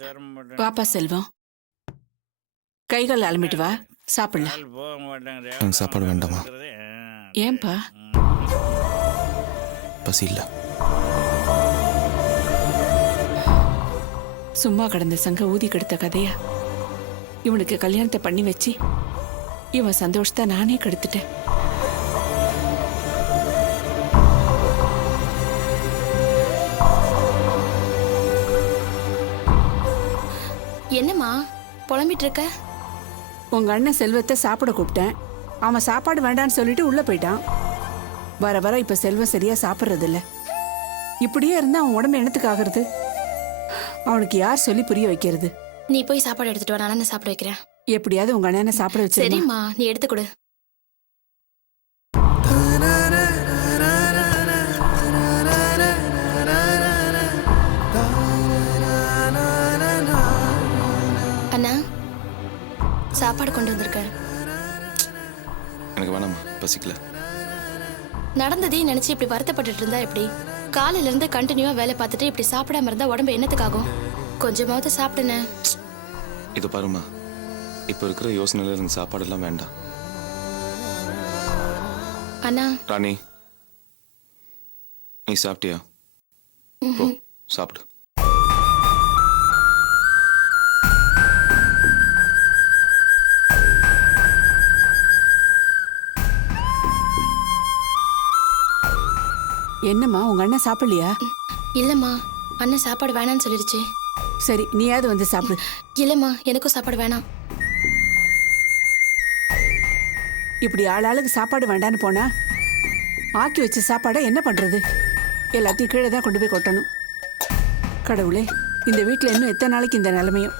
வாப்பா செல்வம், கைகள் அலமிட்டு வா, சாப்பிடலாம். எனக்கு சாப்பாடு வேண்டாமா? ஏன்பா? பசி இல்லை. சும்மா கடந்த சங்க ஊதி கெடுத்த கதையா? இவனுக்கு கல்யாணத்தை பண்ணி வச்சு இவன் சந்தோஷத்தை நானே கெடுத்துட்டேன். என்னம்மா புலம்பிட்டு இருக்க? உங்க அண்ணன் செல்வத்தை சாப்பிட கூப்பிட்டேன். அவன் சாப்பாடு வேண்டான்னு சொல்லிட்டு உள்ள போயிட்டான். வர வர இப்ப செல்வம் சரியா சாப்பிட்றது இல்ல. இப்படியே இருந்தா அவன் உடம்பு என்னத்துக்கு ஆகுறது? அவனுக்கு யார் சொல்லி புரிய வைக்கிறது? நீ போய் சாப்பாடு எடுத்துட்டு வா, நான் சாப்பிட வைக்கிறேன். எப்படியாவது உங்க அண்ணனை சாப்பிட வச்சு. சரிம்மா, நீ எடுத்து கொடு. அண்ணா, சாப்பாடு கொண்டு வந்திருக்கேன். எனக்கு வேணாமா, பசிக்கல. நடந்ததையும் நினைச்சு இப்படி வருத்தப்பட்டுட்டு இருந்தா எப்படி? காலையில இருந்து கண்டினியூவா வேலை பார்த்துட்டு இப்படி சாப்பிடாம இருந்தா உடம்பு என்னத்துக்காகும்? கொஞ்சமாவது சாப்பிடுனே. இது பாருமா, இப்போ இருக்கிற யோசனையில எனக்கு சாப்பாடெல்லாம் வேண்டாம். அண்ணா. ராணி, நீ சாப்பிட்டியா? போ சாப்பிடு. என்னம்மா, உங்க அண்ணன் சாப்பிடலையா? இல்லம்மா, அண்ணன் சாப்பாடு வேணான்னு சொல்லிடுச்சு. சரி, நீயாவது வந்து சாப்பிடு. இல்லம்மா, எனக்கும் சாப்பாடு வேணாம். இப்படி ஆளாளுக்கு சாப்பாடு வேண்டான்னு போனா ஆக்கி வச்ச சாப்பாடை என்ன பண்றது? எல்லாத்தையும் கீழே தான் கொண்டு போய் கொட்டணும். கடவுளே, இந்த வீட்டுல இன்னும் எத்தனை நாளைக்கு இந்த நிலைமையும்?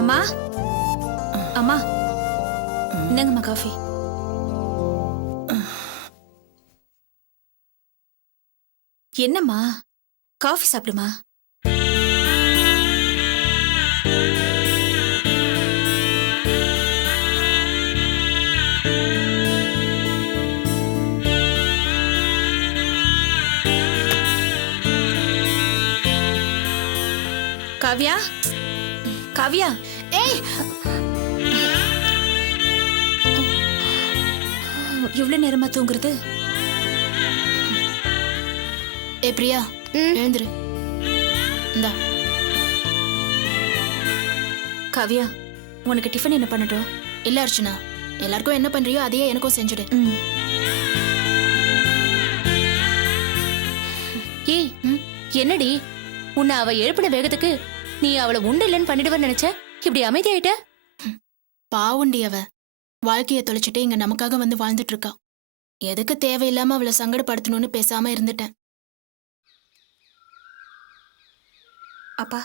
அம்மா, அம்மா, இந்தாங்கம்மா காஃபி. என்னம்மா காஃபி சாப்பிடுமா? காவ்யா, காவ்யா, ஏய், எவ்வளவு நேரமா தூங்குறது? ஏ பிரியா, எழுந்துரு. இந்தா. காவ்யா, உனக்கு டிஃபன் என்ன பண்ணட்டும்? இல்ல அர்ச்சனா, எல்லாருக்கும் என்ன பண்றியோ அதையே எனக்கும் செஞ்சுடு. ஏய், என்னடி உன்னை அவ எழுப்பின வேகத்துக்கு நீ அவளை உண்டு இல்லைன்னு பண்ணிடுவேன்னு நினைச்ச, இப்படி அமைதியாயிட்ட? பாவுண்டி அவ வாழ்க்கைய தொலைச்சிட்டு இங்க நமக்காக வந்து வாழ்ந்துட்டு இருக்கா. எதுக்கு தேவையில்லாம அவளை சங்கடப்படுத்தணும்னு பேசாம இருந்துட்டேன். அப்பா,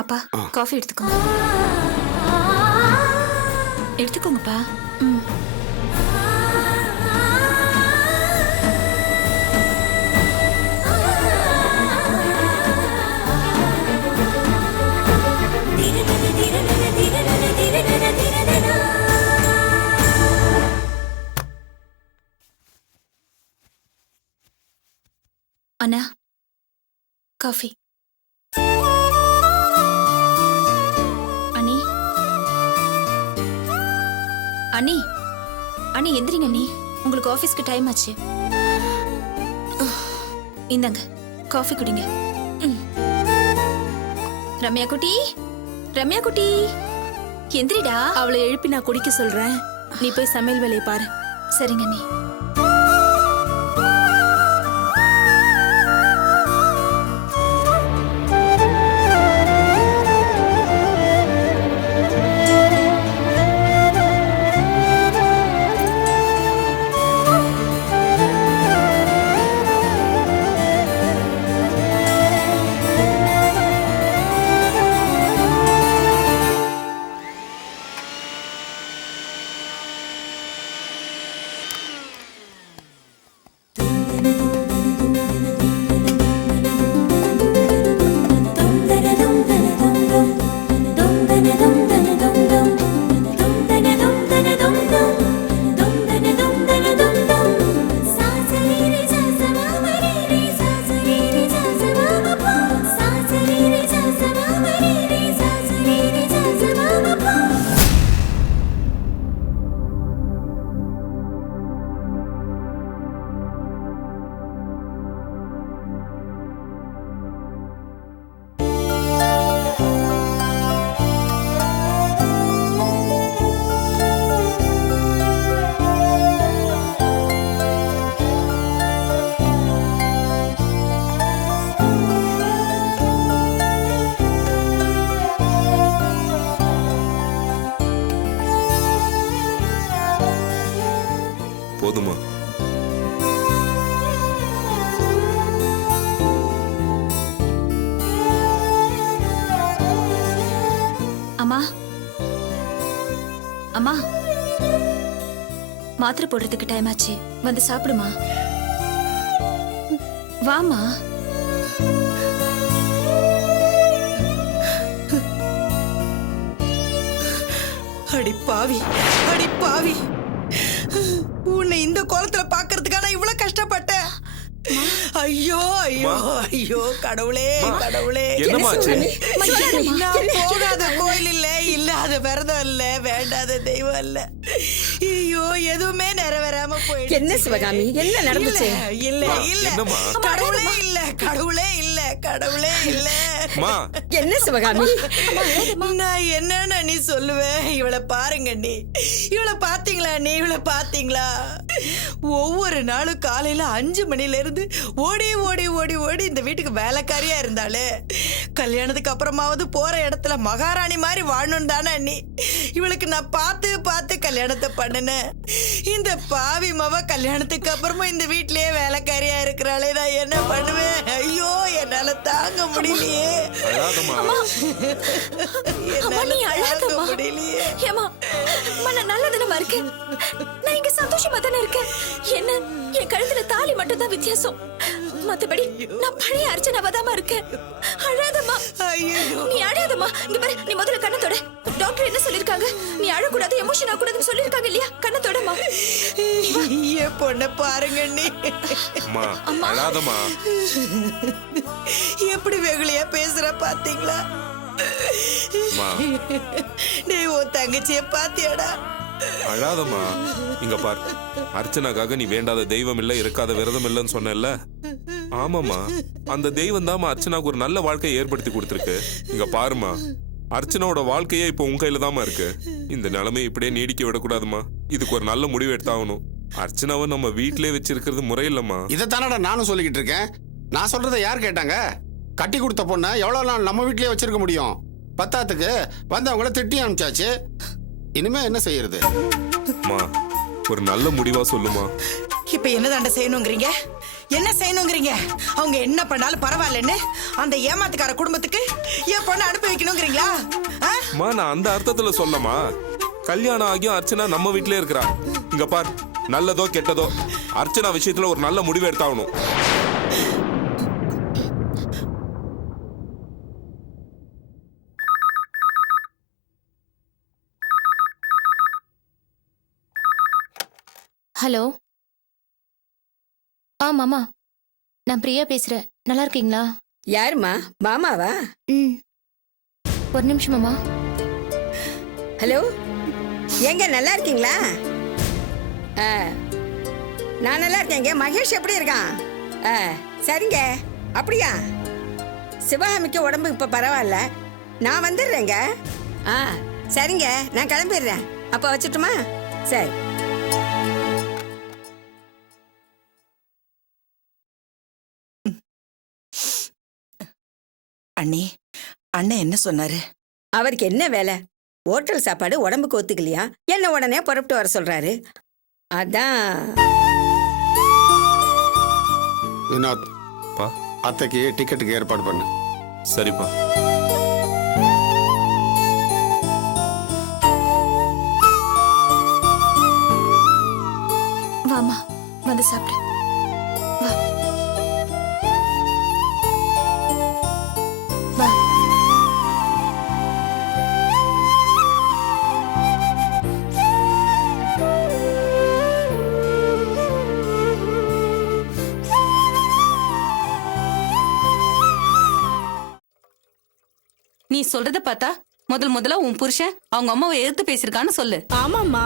அப்பா, காஃபி எடுத்துக்கோங்க. எடுத்துக்கோங்கப்பா. அண்ணா, காஃபி. அண்ணி, அண்ணி, அண்ணி எந்திரிங்க அண்ணி, உங்களுக்கு ஆபீஸ்க்கு டைம் ஆச்சு. இந்தாங்க காஃபி குடிங்க. ரம்யா குட்டி, ரம்யா குட்டி, எந்திரிடா. அவளை எழுப்பி நான் குடிக்க சொல்றேன், நீ போய் சமையல் வேலையை பாரு. சரிங்க அண்ணி. போதுமா? அம்மா, அம்மா, மாத்திரை போடுறதுக்கு டைம் ஆச்சு, வந்து சாப்பிடுமா. வாமா. அடி பாவி, அடி பாவி, உன்னை இந்த கோலத்துல பாக்குறதுக்கான இவ்வளவு கஷ்டப்பட்டேன். ஐயோ ஐயோ ஐயோ, கடவுளே கடவுளே. என்னமாச்சு? நான் போகாத கோயில் இல்ல, இல்லாத விரதம் இல்ல, வேண்டாத தெய்வம் இல்ல. ஐயோ, எதுவுமே நிறைவேறாம போயிடுச்சு. என்ன சிவகாமி, என்ன நடந்துச்சு? இல்ல இல்ல, கடவுளே இல்ல, கடவுளே இல்ல, கடவுளே இல்ல. என்ன சிவகாமி? நான் என்னன்னு நீ சொல்லுவேன்? இவளை பாருங்க நீ, இவளை பாத்தீங்களா? நீ இவளை பாத்தீங்களா? ஒவ்வொரு நாளும் காலையில 5 மணில இருந்து ஓடி ஓடி ஓடி ஓடி இந்த வீட்டுக்கு வேலைக்காரியா இருந்தாலே, கல்யாணத்துக்கு அப்புறமாவது போற இடத்துல மகாராணி மாதிரி வாழணும் தானே நீ. இவளுக்கு நான் பார்த்து பார்த்து கல்யாணத்தை பண்ணினேன். இந்த பாவி மவ கல்யாணத்துக்கு அப்புறமா இந்த வீட்லயே வேலைக்காரியா இருக்கிறாளே, நான் என்ன பண்ணுவேன்? ஐயோ, என்னால தாங்க முடியலையே. முடியலையே. நல்லதுன்னு இருக்கேன், நான் இங்க சந்தோஷமா தானே இருக்கேன். என்ன, என் கழுத்துல தாலி மட்டும் தான் வித்தியாசம். மத்தபடி நான் பழைய அர்ச்சனாவதாமா இருக்கேன். அழாதம்மா. ஐயோ நீ அழாதம்மா. இங்க பாரு, நீ முதல்ல கண்ணத்தோட. டாக்டர் என்ன சொல்லிருக்காங்க? நீ அழக்கூடாது, எமோஷன் ஆகக்கூடாதுன்னு சொல்லிருக்காங்க இல்லையா? கண்ணத்தோடமா. என் பொண்ண பாருங்க அண்ணி. அம்மா அழாதம்மா. எப்படி வெகுளியா பேசுற பாத்தீங்களா? அம்மா நீ உன் தங்கச்சிய பாத்தியாடா? அழாதம்மா. இங்க பார், அர்ச்சனாக்காக நீ வேண்டாத தெய்வம் இல்ல, இருக்காத விரதம் இல்லன்னு சொன்னல. ஆமாமா, அந்த தெய்வம் தான் அர்ச்சனாக்கு ஒரு நல்ல வாழ்க்கையை ஏற்படுத்தி கொடுத்துருக்கு. இங்க பாருமா, அர்ச்சனாவோட வாழ்க்கையே இப்போ உன் கையில தாமா இருக்கு. இந்த நிலைமை இப்படியே நீடிக்க விடக்கூடாதுமா. இதுக்கு ஒரு நல்ல முடிவு எடுத்தாகணும். அர்ச்சனாவை நம்ம வீட்டிலே வச்சிருக்கிறது முறையில்லம்மா. இதைத்தானடா நானும் சொல்லிக்கிட்டு இருக்கேன். நான் சொல்றதை யார் கேட்டாங்க? கட்டி கொடுத்த பொண்ணை எவ்வளவு நாள் நம்ம வீட்லயே வச்சிருக்க முடியும்? பத்தாத்துக்கு வந்தவங்கள திட்டி அனுப்பிச்சாச்சு. இனிமே என்ன செய்யறது? அம்மா, ஒரு நல்ல முடிவா சொல்லுமா. இப்ப என்னதாண்ட செய்யணுங்கிறீங்க? என்ன செய்யணுங்கிறீங்க? அவங்க என்ன பண்ணாலும் பரவாயில்லன்னு அந்த ஏமாத்துக்கார குடும்பத்துக்கு என் பொண்ணை அனுப்பி வைக்கணுங்கிறீங்களா? அம்மா, நான் அந்த அர்த்தத்துல சொல்லமா. கல்யாணம் ஆகியும் அர்ச்சனா நம்ம வீட்டிலே இருக்கிறா. இங்க பார், நல்லதோ கெட்டதோ அர்ச்சனா விஷயத்துல ஒரு நல்ல முடிவு எடுத்தாகணும். ஹலோ. மாமா, நான் பிரியா பேசுறேன். நல்லா இருக்கீங்களா? யாருமா? மாமாவா? ம், ஒரு நிமிஷம் மாமா. ஹலோ, ஏங்க நல்லா இருக்கீங்களா? நான் நல்லா இருக்கேங்க. மகேஷ் எப்படி இருக்கான்? சரிங்க. அப்படியா? சிவகாமிக்கு உடம்பு இப்ப பரவாயில்ல. நான் வந்துடுறேங்க. சரிங்க, நான் கிளம்பிடுறேன். அப்ப வச்சுட்டுமா? சரி. அண்ணி, அண்ணன் என்ன சொன்னாரு? அவருக்கு என்ன வேலை? ஹோட்டல் சாப்பாடு உடம்புக்கு ஒத்துக்கலையா? என்ன உடனே புறப்பட்டு வர சொல்றாரு. அதான். வினோத், பா, அத்தைக்கு டிக்கெட்டுக்கு ஏற்பாடு பண்ணு. சரிப்பா. வாமா, வந்து சாப்பிடு. வா வா. நீ சொல்றத பார்த்தா முதல்ல உன் புருஷன் அவங்க அம்மாவை எதிர்த்து பேசிருக்கான்னு சொல்லு. ஆமாம்மா,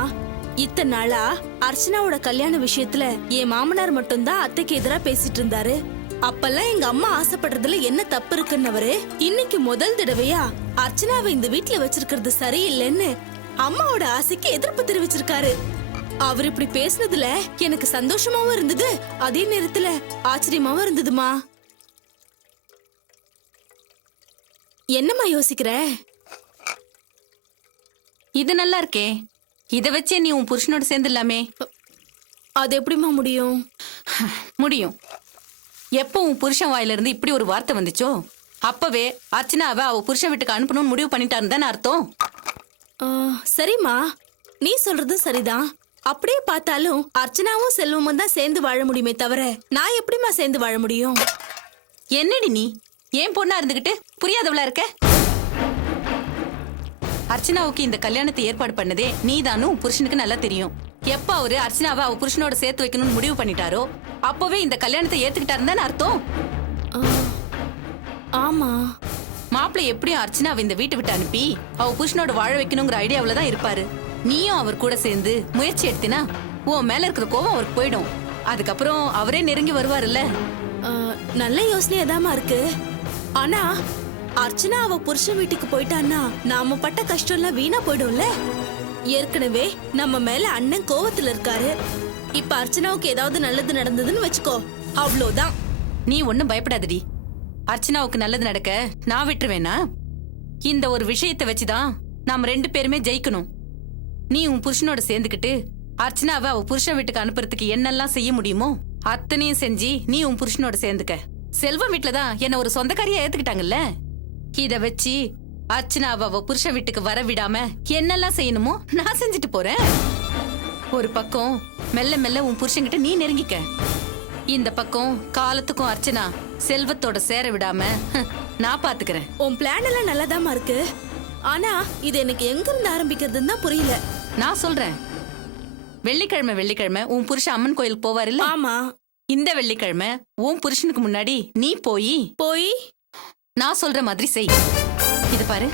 இத்தனை நாளா அர்ச்சனாவோட கல்யாண விஷயத்துல என் மாமனார் மட்டும்தான் அத்தைக்கு எதிரா பேசிட்டு இருந்தாரு. அப்பெல்லாம் எங்க அம்மா ஆசைப்படுறதுல என்ன தப்பு இருக்குன்னவரு இன்னைக்கு முதல் தடவையா அர்ச்சனாவை இந்த வீட்டுல வச்சிருக்கிறது சரியில்லைன்னு அம்மாவோட ஆசைக்கு எதிர்ப்பு தெரிவிச்சிருக்காரு. அவர் இப்படி பேசுனதுல எனக்கு சந்தோஷமாவும் இருந்தது, அதே நேரத்துல ஆச்சரியமாவும் இருந்ததுமா. என்னம்மா யோசிக்கிற? இது நல்லா இருக்கே. இத வச்சே நீ உன் புருஷனோட சேர்ந்துடலாமே. அது எப்படிமா முடியும்? முடியும். எப்போ உன் புருஷன் வாயில இருந்து இப்படி ஒரு வார்த்தை வந்துச்சோ அப்பவே அர்ச்சனாவை அவ புருஷன் வீட்டுக்கு அனுப்பணும்னு முடிவு பண்ணிட்டாருன்னு தானே அர்த்தம். சரிம்மா, நீ சொல்றதும் சரிதான். அப்படியே பார்த்தாலும் அர்ச்சனாவும் செல்வமும் தான் சேர்ந்து வாழ முடியுமே தவிர நான் எப்படிமா சேர்ந்து வாழ முடியும்? என்னடி நீ ஏன் பொண்ணா இருந்துகிட்டு புரியாதவளா இருக்க? அர்ச்சனாவுக்கு இந்த கல்யாணத்தை ஏற்பாடு பண்ணதே நீதானும் உன் புருஷனுக்கு நல்லா தெரியும். எப்ப அவரு அர்ச்சனாவை அவ புருஷனோட சேர்த்து வைக்கணும்னு முடிவு பண்ணிட்டாரோ அப்பவே இந்த கல்யாணத்தை ஏத்துக்கிட்டாருன்னு அர்த்தம். ஆமா, மாப்பிள்ளை எப்படியும் அர்ச்சனாவை இந்த வீட்டை விட்டு அனுப்பி அவ புருஷனோட வாழ வைக்கணுங்கிற ஐடியாவில தான் இருப்பாரு. நீயும் அவர் கூட சேர்ந்து முயற்சி எடுத்தினா உன் மேல இருக்கிற கோவம் அவருக்கு போயிடும். அதுக்கப்புறம் அவரே நெருங்கி வருவாருல்ல. நல்ல யோசனையாதாமா இருக்கு. ஆனா அர்ச்சனா அவ புருஷன் வீட்டுக்கு போயிட்டான்னா நாம பட்ட கஷ்டம் எல்லாம் வீணா போயிடும்ல. ஏற்கனவே நம்ம மேல அண்ணன் கோவத்துல இருக்காரு. இப்ப அர்ச்சனாவுக்கு ஏதாவது நல்லது நடந்ததுன்னு வச்சுக்கோ, அவ்வளவுதான். நீ ஒண்ணும் பயப்படாதடி. அர்ச்சனாவுக்கு நல்லது நடக்க நான் விட்டுருவேனா? இந்த ஒரு விஷயத்தை வச்சுதான் நாம 2 பேருமே ஜெயிக்கணும். நீ உன் புருஷனோட சேர்ந்துக்கிட்டு அர்ச்சனாவை அவ புருஷன் வீட்டுக்கு அனுப்புறதுக்கு என்னெல்லாம் செய்ய முடியுமோ அத்தனையும் செஞ்சு நீ உன் புருஷனோட சேர்ந்துக்க. செல்வம் வீட்டுலதான் என்ன ஒரு சொந்தக்காரியா ஏத்துக்கிட்டாங்கல்ல. இத வச்சு அர்ச்சனாவை அவ புருஷன் வீட்டுக்கு வர விடாம என்னெல்லாம் செய்யணுமோ நான் செஞ்சுட்டு போறேன். ஒரு பக்கம் மெல்ல மெல்ல உன் புருஷன்கிட்ட நீ நெருங்கிக்க. இந்த பக்கம் காலத்துக்கும் அர்ச்சனா செல்வத்தோட சேர விடாம நான் பாத்துக்கிறேன். உன் பிளான் எல்லாம் நல்லதாமா இருக்கு. ஆனா இது எனக்கு எங்க இருந்து ஆரம்பிக்கிறதுன்னு தான் புரியல. நான் சொல்றேன். வெள்ளிக்கிழமை உன் புருஷன் அம்மன் கோயிலுக்கு போவார் இல்ல? ஆமா. இந்த வெள்ளிக்கிழமை உன் புருஷனுக்கு முன்னாடி நீ போய் நான் சொல்ற மாதிரி செய். இது பாரு.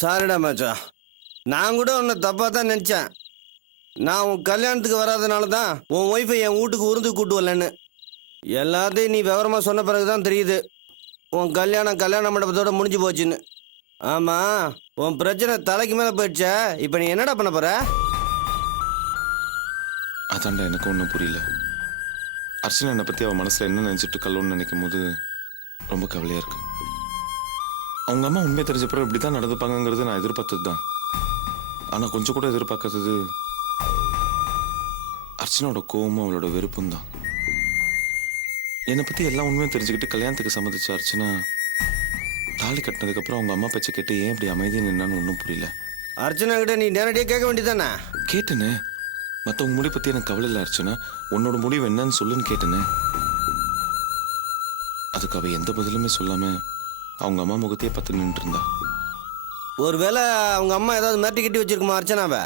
சாரிடா மச்சான், நான் கூட உன்னை தப்பாக தான் நினச்சேன். நான் உன் கல்யாணத்துக்கு வராதனால தான் உன் ஒய்ஃபை என் வீட்டுக்கு உருந்து கூட்டு வரலன்னு. எல்லாத்தையும் நீ விவரமாக சொன்ன பிறகு தான் தெரியுது உன் கல்யாண மண்டபத்தோட முடிஞ்சு போச்சுன்னு. ஆமாம், உன் பிரச்சனை தலைக்கு மேலே போயிடுச்ச. இப்போ நீ என்னடா பண்ண போற? அதான்டா எனக்கு ஒன்றும் புரியல. அர்ச்சனா என்னை பற்றி அவள் மனசில் என்ன நினச்சிட்டு இருக்கலோன்னு நினைக்கும் போது ரொம்ப கவலையாக இருக்கு. அவங்க அம்மா உண்மையை தெரிஞ்சப்பறம் இப்படி தான் நடந்துப்பாங்கிறது நான் எதிர்பார்த்தது தான். ஆனால் கொஞ்சம் கூட எதிர்பார்க்காதது அர்ச்சனாவோட கோவமும் அவளோட வெறுப்பும் தான். என்னை பற்றி எல்லா உண்மையும் தெரிஞ்சுக்கிட்டு கல்யாணத்துக்கு சம்மதிச்ச அர்ச்சனா தாலி கட்டினதுக்கப்புறம் அவங்க அம்மா பேச்சை கேட்டு ஏன் இப்படி அமைதியாக நின்னான்னு ஒன்றும் புரியல. அர்ச்சனா கிட்ட நீ நேரடியாக கேட்க வேண்டியதானே? கேட்டேனே, மற்றவங்க முடிவை பற்றி எனக்கு கவலை இல்லை அர்ச்சனா, உன்னோட முடிவு என்னன்னு சொல்லுன்னு கேட்டேனே. அதுக்கு அவள் எந்த பதிலுமே சொல்லாமல் அவங்க அம்மா முகத்தையே பார்த்து நின்று இருந்தா. ஒருவேளை அவங்க அம்மா ஏதாவது மிரட்டி கட்டி வச்சிருக்குமா அர்ச்சனாவை?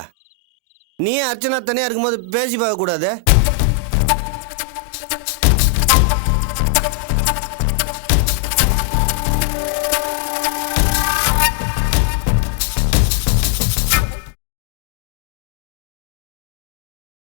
நீ அர்ச்சனா தனியாக இருக்கும்போது பேசி பார்க்கக்கூடாது?